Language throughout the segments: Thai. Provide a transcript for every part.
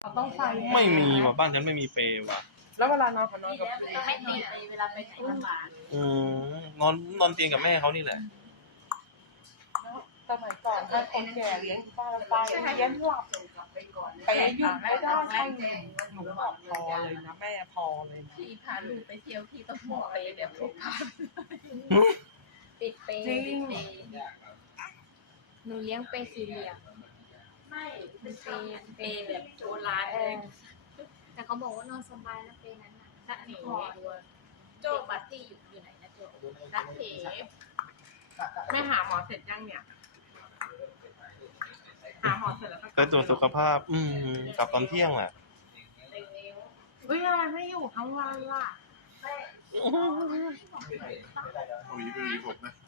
เขาต้องใส่ไม่มีว่ะบ้านฉันไม่มีเปรย์ว่ะแล้วเวลานอนเขานอนนี่กับแล้วไม่ต้องให้ตีไปเวลาไปไหนลำบากอืมนอนนอนเตียงกับแม่เขานี่แหละ สมัยก่อนถ้าคนแก่เลี้ยงป้าไปเลี้ยงหลับไปก่อนไปหยุดไม่ได้ให้หนูบอกพอเลยนะแม่พอเลยนะพี่พาลูกไปเที่ยวที่ต้องหมอไปแบบพวกพาติดเปย์จริงติดเปย์หนูเลี้ยงเป็นสี่เหลี่ยม ไม่เป็นเปย์เปย์แบบโบราณเอเลยอแต่เขาบอกว่านอนสบายนะเป็นนั้นน่ะถ้าหนูโจ้บัตที่อยู่อยู่ไหนนะโจ้รักเถแม่หาหมอเสร็จยังเนี่ย หาหมอเสร็จแล้วก็ไปตรวจสุขภาพ อืมกลับตอนเที่ยงแหละเฮ้ยอะไรไม่อยู่ทั้งวันล่ะมีมีผมนะไม่ไป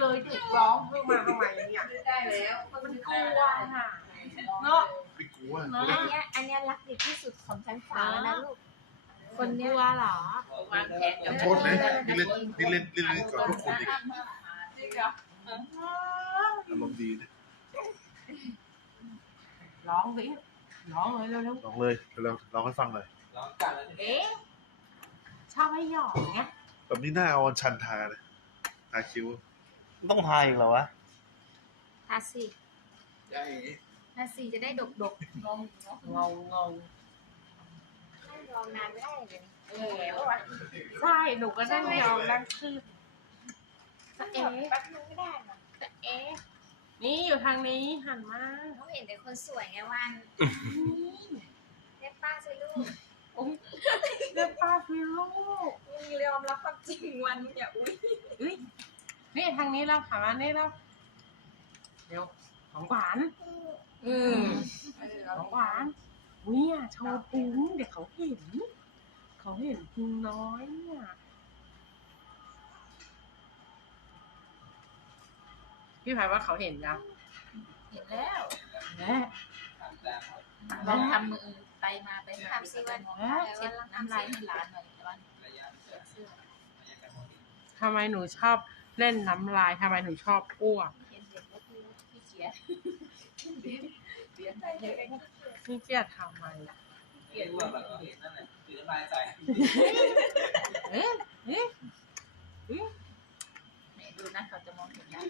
เลยจุดร้องเพิ่งมาทำไมเนี่ยได้แล้วมันกลัวค่ะเนาะไม่กลัวอันเนี้ยอันเนี้ยรักเด็กที่สุดของชั้นสามแล้วนะลูกคนกลัวเหรอวางแผนกับโทษนะนี่เล่นนี่เล่นเล่นเล่นก่อนทุกคนอีกจริงเหรออารมณ์ดีนะร้องสิร้องเลยเร็วลองเลยเราลองให้ฟังเลยๆเอ๊ะชอบให้หยอกไงแบบนี้หน้าเอาอันชันทานะทาคิ้ว ต้องทายอีกเหรอวะ ทาสีทาสีจะได้ดกดกงงเนาะงงงงๆนั่งรอนานไม่ได้เลยเออว่าใช่หนูก็นั่งยองนั่งคืบจะเอ๊ะแป๊บนึงไม่ได้หรอจะเอ๊ะนี่อยู่ทางนี้หันมาเขาเห็นแต่คนสวยไงวันเรียกป้าสิลูกเรียกป้าคือลูกมึงยอมรับความจริงวันเนี่ยอุ้ยอุ้ย นี่ทางนี้แล้วหันมานี่แล้ว เดี๋ยวของหวาน อืมของหวานเนี่ยโชว์พุงเดี๋ยวเขาเห็น เขาเห็นพุงน้อยเนี่ยพี่ไผ่ว่าเขาเห็นยังเห็นแล้วแน่ลองทำมือไปมาไปมาทำสิวันเช็ดน้ำลายให้หลานหน่อยวันเสื้อทำไมหนูชอบ เล่นน้ำลายทำไมหนูชอบอ้วกเห็นเด็กก็คือพี่เขียนเรียนไปเยอะพี่เกียจทำไมล่ะเขียนว่าแบบเราเห็นนั่นแหละถือน้ำลายใส่เอ๊ะเอ๊ะเนี่ยดูนะเขาจะมองเห็นได้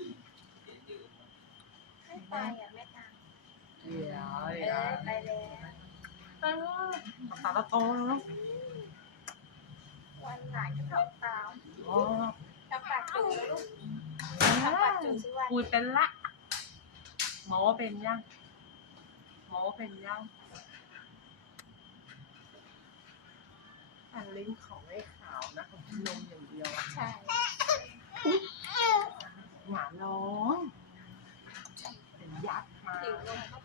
ไม่ไปอะไม่ตามเดี๋ยวเอเดี๋ยวไปแล้วเออตาตาโตแล้ว วันหลานก็เข้าตาม อ๋อ ทำปากจูลูกทำปากจูสิวัน คุยเป็นละ หมอเป็นยัง หมอเป็นยังแต่ลิ้นของไอ้ขาวนะของนมอย่างเดียวอะใช่หมาน้องเป็นยัดมาผิวนมก็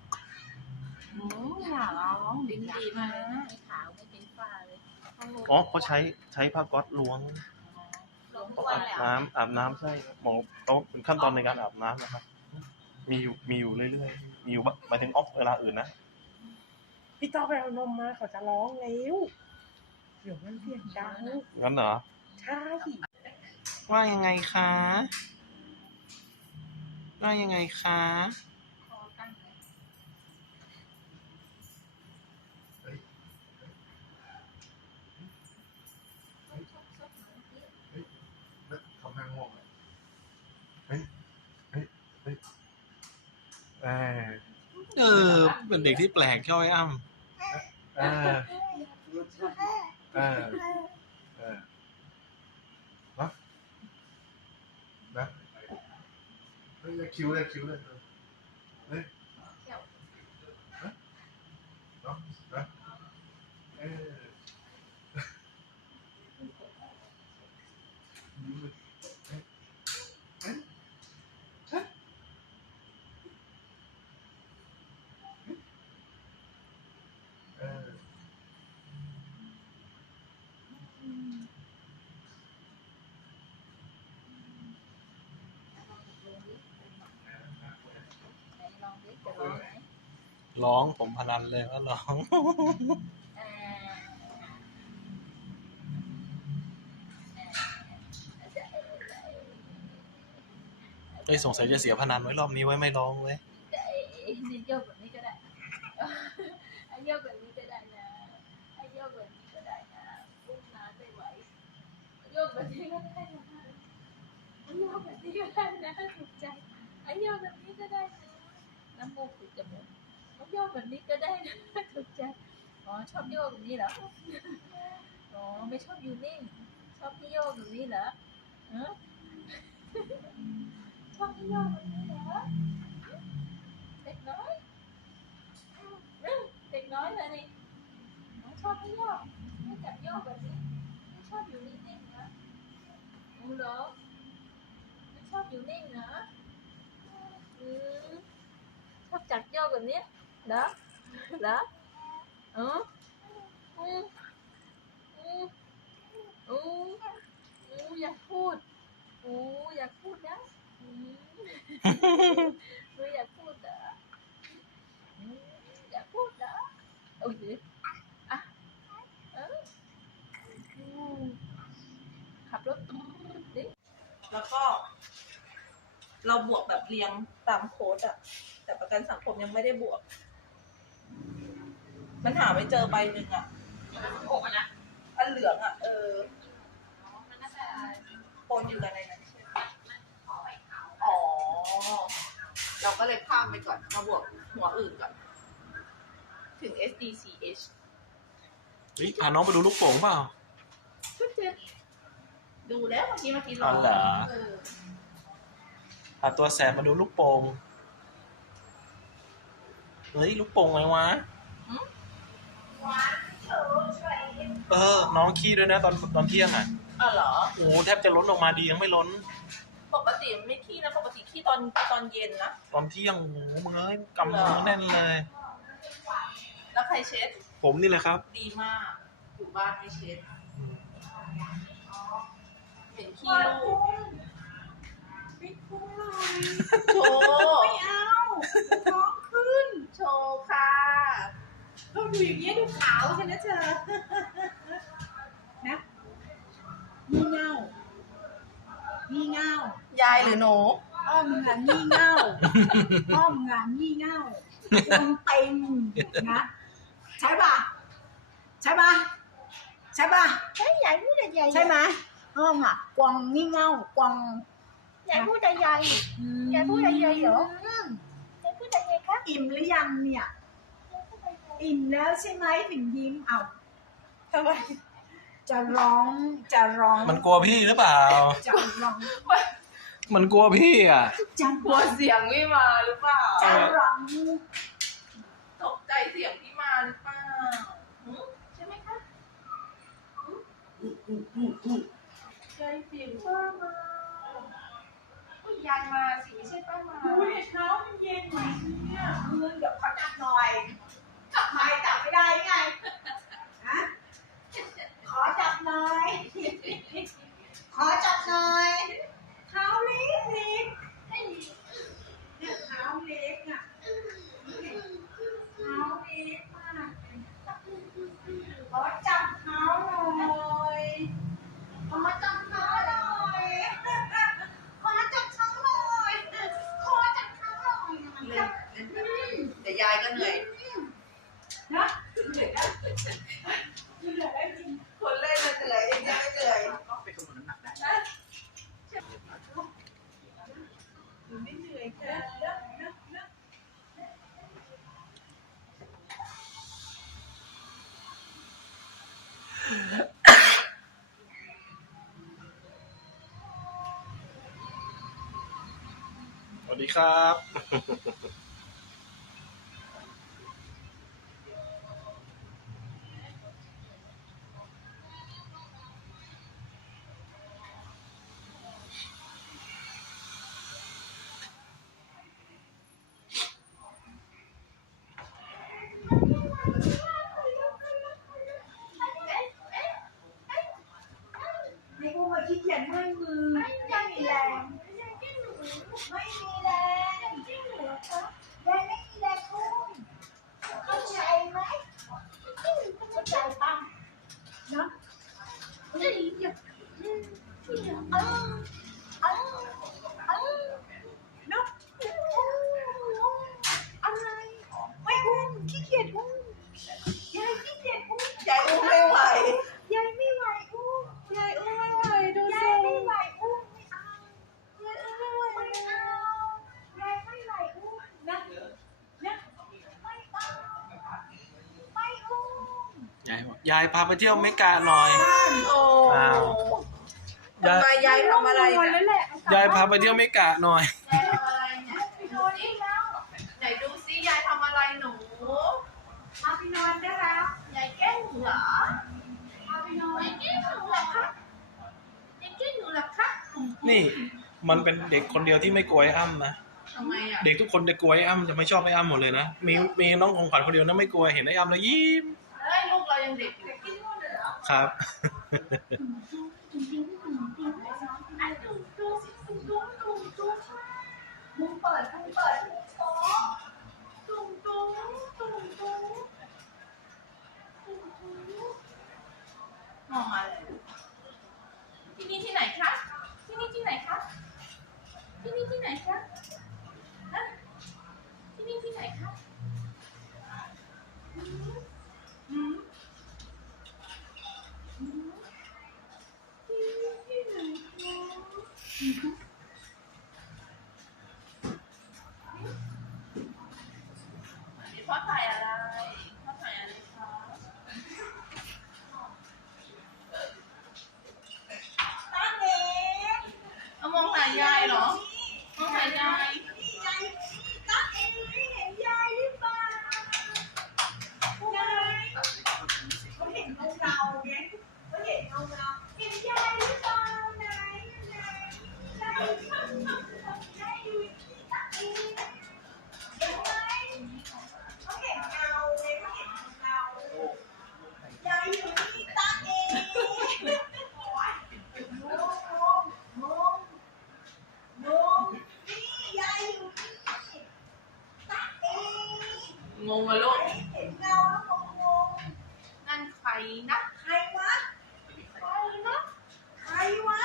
อืมหมาร้องลิ้นดีมากเลยนะไม่ขาวไม่เป็นฝ้าเลย อ๋อเขาใช้ใช้ผ้าก๊อตล้วง ลงเขาตัวอาบเลยน้ำอาบน้ำใช่หมอเขาเป็นขั้นตอนในการอาบน้ำนะครับ มีอยู่มีอยู่เรื่อยๆมีอยู่บหมายถึงออฟเวลาอื่นนะพี่ต้อไปเอานมมาเขาจะร้องแล้วเดี๋ยวมันเสียงดังงั้นเหรอใช่ว่ายังไงคะว่ายังไงคะ คอตั้งเลย ทำหน้างง เออ เป็นเด็กที่แปลกชอบไอ้อ้ำเออเออเออนะนะเฮ้ยคิ้วเลยคิ้วเลยเฮ้ยเนาะนะเออเออ ไหนลองดิจะลองไหม ร้องผมพนันเลยว่าร้อง เอ้ยสงสัยจะเสียพนันไว้รอบนี้ไว้ไม่ร้องเว้ยนี่โยกแบบนี้ก็ได้โยกแบบนี้ก็ได้นะให้โยกแบบนี้ก็ได้นะอุ้มน้ำไม่ไหวโยกแบบนี้ก็ได้นะโยกแบบนี้ก็ได้นะถูกใจให้โยกแบบนี้ก็ได้นะน้ำมูกติดจมูก โยกแบบนี้ก็ได้นะถูกใจอ๋อชอบโยกแบบนี้เหรออ๋อไม่ชอบอยู่นิ่งชอบที่โยกแบบนี้เหรอฮะชอบที่โยกแบบ นี้เหรอเด็กน้อยเด็กน้อยเลยนี่น้องชอบให้โยกไม่จับโยกแบบนี้ไม่ชอบอยู่นิ่งๆนะหนูเหรอไม่ชออือบจับโยกแบบนี้เอออืมอืมอืออยากพูดอูอยากพูดนะอืมหนูอยากพูดออืมอย่าพูดนะโอ้ยอะเอออืมขับรถดิแล้วก็ เราบวกแบบเรียงตามโค้ดอะแต่ประกันสังคมยังไม่ได้บวก มันหาไม่เจอใบหนึ่งอะโอ้นะอันเหลืองอะเออมันน่าจะปนอยู่กับในนั้นใช่ไหมอ๋อ เราก็เลยข้ามไปก่อนมาบวกหัวอื่นก่อน ถึง SDCH เฮ้ยพาน้องไปดูลูกโป่งเปล่าก็เจ็ดดูแล้วเมื่อกี้เมื่อกี้อ๋อเหรอ เออพาตัวแสบมาดูลูกโป่งเฮ้ยลูกโป่งไงวะ เออ น้องขี้ด้วยนะ ตอนตอนเที่ยงอะอ๋อเหรอ โอ้โหแทบจะล้นออกมาดียังไม่ล้น ปกติไม่ขี้นะปกติขี้ตอนตอนเย็นนะ ตอนเที่ยงโอ้โหมึงเอ้ยกำมือแน่นเลย แล้วใครเช็ด ผมนี่แหละครับ ดีมากอยู่บ้านไม่เช็ดเห็นขี้ลูกปิดพุงหน่อยโชว์ไม่เอาท้องขึ้น โชว์ค่ะ เราดูอย่างเงี้ยดูขาวใช่ไหมเธอ นะงี่เง่างี่เง่ายายหรือหนูอ้อมงานงี่เง่าอ้อมงานงี่เง่าตรงเต็งนะ ใช่ป่ะ ใช่ป่ะ ใช่ป่ะ ใช่ใหญ่พูดใหญ่ใช่ไหมอ้อมอะกวางงี่เง่ากวางใหญ่พูดใหญ่ใหญ่ยายพูดอะไรเหรอมใหญ่พูดใหญ่ใหญ่ครับ อิ่มหรือยังเนี่ย อิ่มแล้วใช่ไหมถึงยิ้มเอาทำไมจะร้องจะร้องมันกลัวพี่หรือเปล่า จะร้อง มันกลัวพี่อะ จะกลัวเสียงไม่มาหรือเปล่า จะร้อง ตกใจเสียงพี่มาหรือเปล่าหือใช่ไหมคะใจเสียงป้ามาอุ๊ยยายมาสิไม่ใช่ป้ามา ดูเนี่ยเช้ามันเย็นหน่อยเนี่ยมือเดี๋ยวเขาจับหน่อยจับไม้จับไม่ได้ไงฮะขอจับหน่อย ขอจับหน่อยเท้าเล็กเล็กเนี่ยเท้าเล็กอะเท้าเล็กมากขอจับเท้าหน่อยขอจับเท้าหน่อยขอจับเท้าหน่อยขอจับเท้าหน่อย เล่นเล่นแต่ยาย ก็เหนื่อยนะเหนื่อยนะเหนื่อยได้จริงคนเล่นน่ะเหนื่อยยายเหนื่อยไปกำหนดน้ำหนักได้หนูไม่เหนื่อยค่ะสวัสดีครับ นี่กูมาขี้เกียจเมื่อยมือไม่มีแรงไม่มีแรง ยายขี้เกียจอุ้มยายอุ้มไม่ไหวยายไม่ไหวอุ้ม ยายอุ้มไม่ไหวดู ยา สิ ยไม่ไหวอุ้มไม่เอา ยายอุ้มไม่ไหว ไม่เอายายไม่ไหวอุ้มนะนะไม่เอาไม่อุ้ม ยายบอกยายพาไปเที่ยวเมกาหน่อยโอ้อ้าวทำไมยายทำอะไรนอนเนี่ยแล้วแหละยายพาไปเที่ยวเมกาหน่อย ยายทำอะไรเนี่ยไปนอนได้แล้วไหนดูซิยายทำอะไรหนูพาไปนอนได้แล้วยายแกล้งหนูเหรอพาไปนอนยายแกล้งหนูเหรอคะยายแกล้งหนูเหรอคะนี่มันเป็นเด็กคนเดียวที่ไม่กลัวไอ้อ้ำนะ ทำไมอะเด็กทุกคนจะกลัวไอ้อ้ำจะไม่ชอบไอ้อ้ำหมดเลยนะ มีมีน้องของขวัญคนเดียวนะไม่กลัวเห็นไอ้อ้ำแล้วยิ้มเฮ้ ยังเด็กอยู่ครับมุมเปิดมุมเปิดมุมโต๊ะตุ้มตุ้มตุ้มตุ้มตุ้มตุ้มมองอะไรที่นี่ที่ไหนคะที่นี่ที่ไหนคะที่นี่ที่ไหนคะฮะที่นี่ที่ไหนคะอืมอืมที่นี่ที่ไหนคะนี่พ่อถ่ายอะไรพ่อถ่ายอะไรคะ ตาเอ๋ เอามองหายายเหรอ มองหายาย นี่ยายตาเอ๋เห็นยายหรือเปล่ายายเขาเห็นเงาเงาๆไงเขาเห็นเงาเงาๆเห็นยายหรือเปล่าไหนไหนยายยายอยู่ที่ตาเอ๋เห็นไหมเขาเห็นเงาไงเขาเห็นเงายายอยู่ที่ตาเอ๋งงงง งงนี่ยายอยู่นี่ตาเอง งงอะลูก เห็นเงาแล้วงงง นั่นใครนะ ใครวะใครนะใครวะ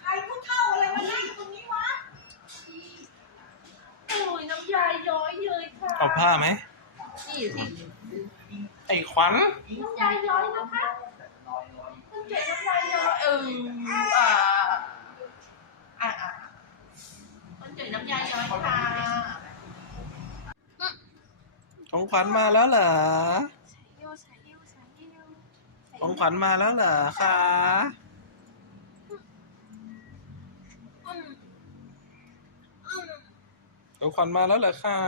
ใครผู้เท่าอะไรมานั่งตรงนี้วะ โอ้ยน้ำยายย้อยเยยค่ะ เอา ผ้าไหมนี่อยู่ที่ไอ้ขวัญน้ำยายย้อยนะคะคุณเจ็บน้ำยายย้อยเอออ่าอ่าอ่าคุณเจ็บน้ำยายย้อยค่ะของขวัญมาแล้วเหรอเอวใส่เอวใส่เอวของขวัญมาแล้วเหรอคะอืมอืมของขวัญมาแล้วเหรอคะ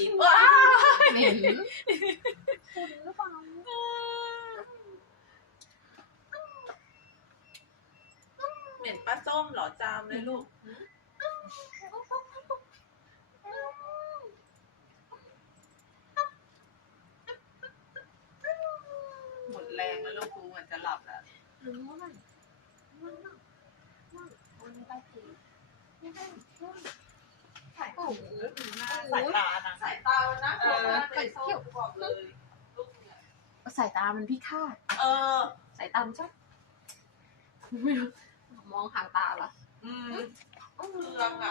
ปากจะกินว้ายเหม็นคุณหรือเปล่าเหม็นปลาส้มเหรอจามเลยลูกหมดแรงแล้วลูกกูเหมือนจะหลับแล้วหรือว่ามันมันมันมันมันไปถึงไม่ได้ โอ้โหสายตานะสายตานะกลัวมากเลยส้มบอกเลยลูกเนี่ยสายตามันพิฆาตเออ สายตามันชอบไม่รู้มองหางตาเหรออืมเรื่องอะ